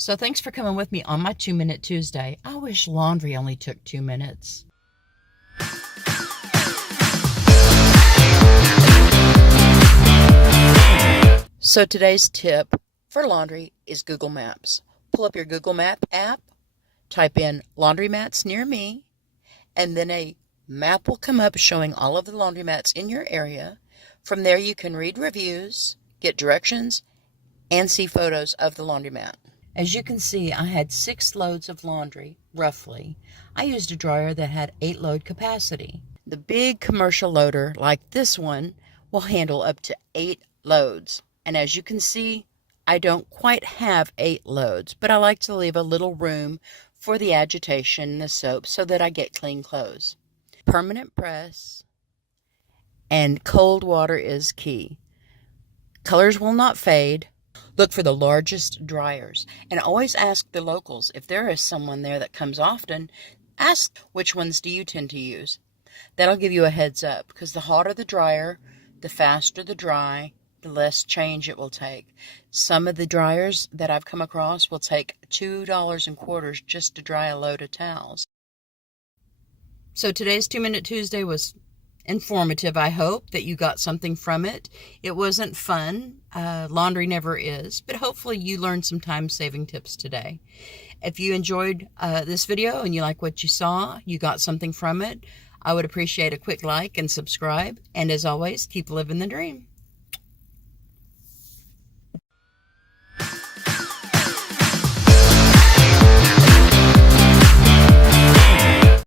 So thanks for coming with me on my 2-Minute Tuesday. I wish laundry only took 2 minutes. So today's tip for laundry is Google Maps. Pull up your Google Map app, type in laundromats near me, and then a map will come up showing all of the laundromats in your area. From there you can read reviews, get directions, and see photos of the laundromat. As you can see, I had 6 loads of laundry, roughly. I used a dryer that had 8 load capacity. The big commercial loader, like this one, will handle up to 8 loads. And as you can see, I don't quite have 8 loads, but I like to leave a little room for the agitation and the soap so that I get clean clothes. Permanent press and cold water is key. Colors will not fade. Look for the largest dryers and always ask the locals. If there is someone there that comes often, ask which ones do you tend to use. That'll give you a heads up, because the hotter the dryer, the faster the dry, the less change it will take. Some of the dryers that I've come across will take $2.25 just to dry a load of towels. So today's 2-Minute Tuesday was informative. I hope that you got something from it. It wasn't fun. Laundry never is, but hopefully you learned some time-saving tips today. If you enjoyed this video and you like what you saw, you got something from it, I would appreciate a quick like and subscribe. And as always, keep living the dream.